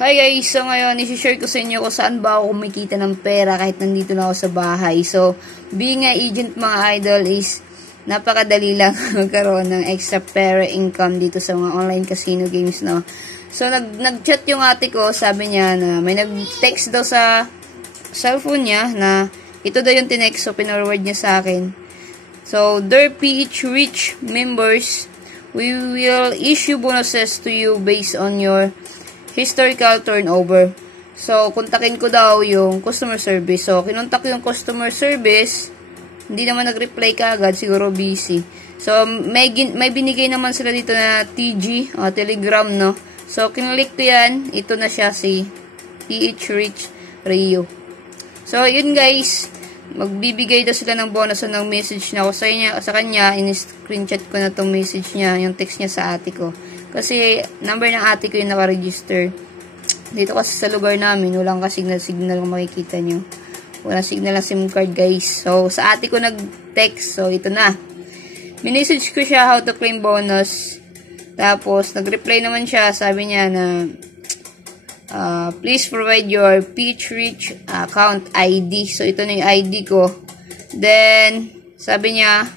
Hi guys! So ngayon, isi-share ko sa inyo kung saan ba ako kumikita ng pera kahit nandito na ako sa bahay. So, being an agent mga idol is napakadali lang magkaroon ng extra pera income dito sa mga online casino games, no? So, nag-chat yung ate ko, sabi niya na may nag-text daw sa cellphone niya na ito daw yung tinext, so pinorward niya sa akin. So, dear PH Rich members, we will issue bonuses to you based on your historical turnover. So, kontakin ko daw yung customer service. So, kinontak yung customer service. Hindi naman nag-reply kaagad. Siguro busy. So, may binigay naman sila dito na TG, Telegram, no? So, kinlik ko yan. Ito na siya, si PH Rich Rio. So, yun guys. Magbibigay daw sila ng bonus ng message na ako sa kanya. In-screenshot ko na tong message niya, yung text niya sa ate ko. Kasi, number ng ate ko yung naka-register. Dito kasi sa lugar namin, walang ka-signal kung makikita nyo. Walang signal na SIM card, guys. So, sa ate ko nag-text. So, ito na. Minessage ko siya how to claim bonus. Tapos, nag-reply naman siya. Sabi niya na, please provide your PH Rich account ID. So, ito na yung ID ko. Then, sabi niya,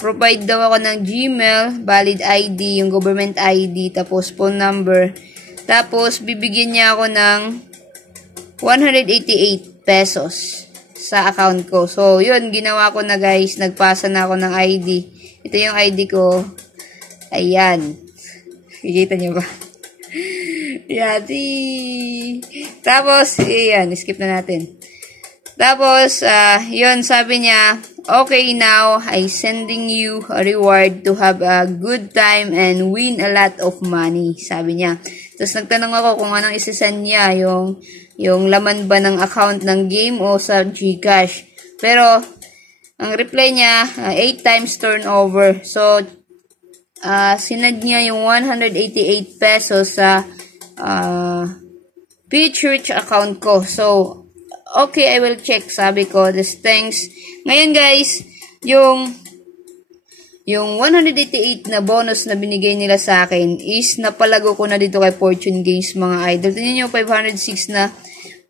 provide daw ako ng Gmail, valid ID, yung government ID, tapos phone number. Tapos, bibigyan niya ako ng 188 pesos sa account ko. So, yun, ginawa ko na guys. Nagpasa na ako ng ID. Ito yung ID ko. Ayan. Kikita niyo ba? Yan. Tapos, ayan, skip na natin. Tapos, yun, sabi niya, okay, now, I sending you a reward to have a good time and win a lot of money, sabi niya. Tapos, nagtanong ako kung anong isasend niya, yung laman ba ng account ng game o sa GCash. Pero, ang reply niya, 8 times turnover. So, sinad niya yung 188 pesos sa PH Rich account ko. So, okay, I will check, sabi ko. This thanks. Ngayon, guys, yung 188 na bonus na binigay nila sa akin is napalago ko na dito kay Fortune Games, mga idol. Tingnan nyo, 506 na.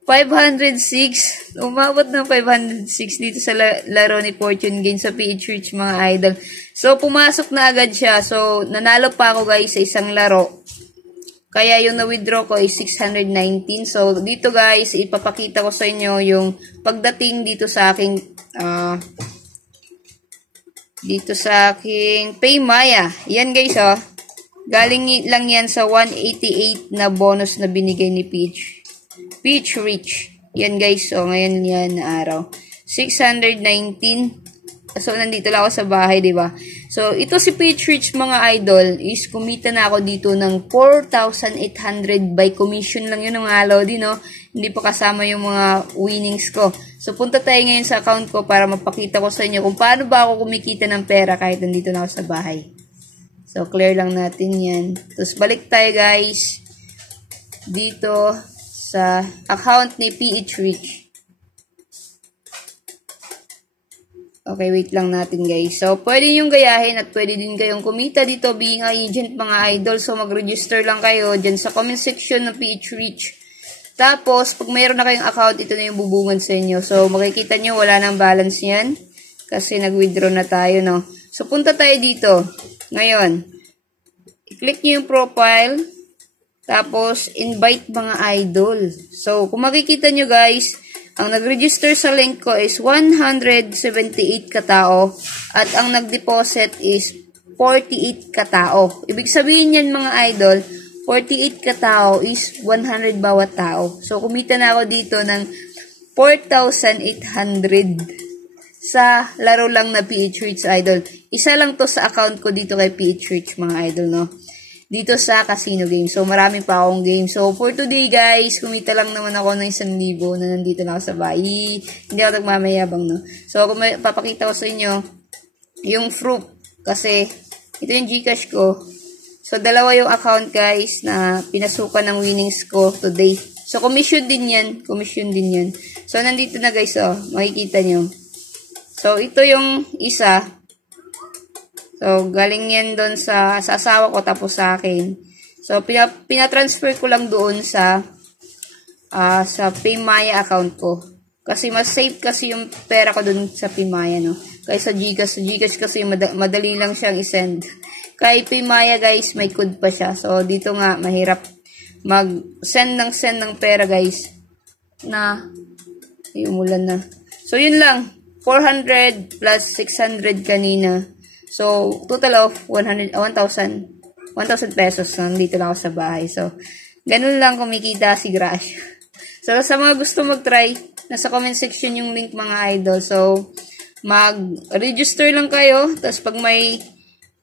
506. Umabot ng 506 dito sa laro ni Fortune Games sa PH Rich, mga idol. So, pumasok na agad siya. So, nanalo pa ako, guys, sa isang laro. Kaya yung na-withdraw ko is 619. So, dito guys, ipapakita ko sa inyo yung pagdating dito sa aking Paymaya. Yan guys, oh. Galing lang yan sa 188 na bonus na binigay ni PH Rich. Yan guys, oh. Ngayon yan na araw. 619. So, nandito lang ako sa bahay, diba? So, ito si PH Rich, mga idol, is kumita na ako dito ng 4,800 by commission lang yun, mga lodi, no? Hindi pa kasama yung mga winnings ko. So, punta tayo ngayon sa account ko para mapakita ko sa inyo kung paano ba ako kumikita ng pera kahit nandito na ako sa bahay. So, clear lang natin yan. Tapos, balik tayo, guys, dito sa account ni PH Rich. Okay, wait lang natin guys. So, pwede nyo gayahin at pwede din kayong kumita dito being a agent, mga idol. So, mag-register lang kayo dyan sa comment section ng PH Rich. Tapos, pag mayroon na kayong account, ito na yung bubungan sa inyo. So, makikita nyo, wala nang balance yan. Kasi nag-withdraw na tayo, no? So, punta tayo dito. Ngayon, i-click nyo yung profile. Tapos, invite mga idol. So, kung makikita nyo guys, ang nag-register sa link ko is 178 katao at ang nag-deposit is 48 katao. Ibig sabihin yan, mga idol, 48 katao is 100 bawat tao. So, kumita na ako dito ng 4,800 sa laro lang na PH Rich, idol. Isa lang to sa account ko dito kay PH Rich, mga idol, no? Dito sa casino game. So, marami pa akong game. So, for today, guys, kumita lang naman ako ng 1,000 na nandito na ako sa bahay. Hindi ako nagmamayabang, no? So, papakita ko sa inyo yung proof. Kasi, ito yung GCash ko. So, dalawa yung account, guys, na pinasukan ng winnings ko today. So, commission din yan. Commission din yan. So, nandito na, guys, oh. Makikita nyo. So, ito yung isa. So, galing yan doon sa asawa ko tapos sa akin. So, pinatransfer ko lang doon sa sa PayMaya account ko. Kasi mas safe kasi yung pera ko dun sa PayMaya, no? Kaysa Gcash. Sa Gcash kasi madali lang siyang isend. Kay PayMaya, guys, may code pa siya. So, dito nga, mahirap mag-send ng pera, guys. Ay, umulan na. So, yun lang. 400 plus 600 kanina. So, total of 1,000 pesos. Nandito lang ako sa bahay. So, ganun lang kumikita si Gracia. So, sa mga gusto mag-try, nasa comment section yung link, mga idol. So, mag-register lang kayo. Tapos, pag may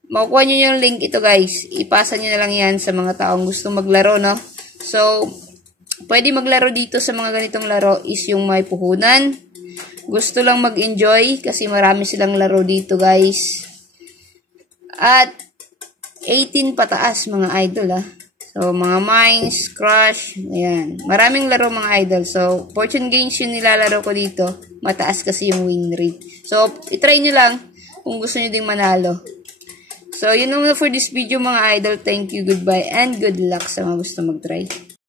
makukuha nyo yung link, ito guys, ipasa nyo na lang yan sa mga taong gusto maglaro, no? So, pwede maglaro dito sa mga ganitong laro is yung may puhunan. Gusto lang mag-enjoy kasi marami silang laro dito, guys. At 18 pataas, mga idol, So, mga mines, crush, ayan. Maraming laro, mga idol. So, fortune games yung nilalaro ko dito. Mataas kasi yung win rate. So, itry nyo lang kung gusto nyo ding manalo. So, yun naman for this video, mga idol. Thank you, goodbye, and good luck sa mga gusto mag-try.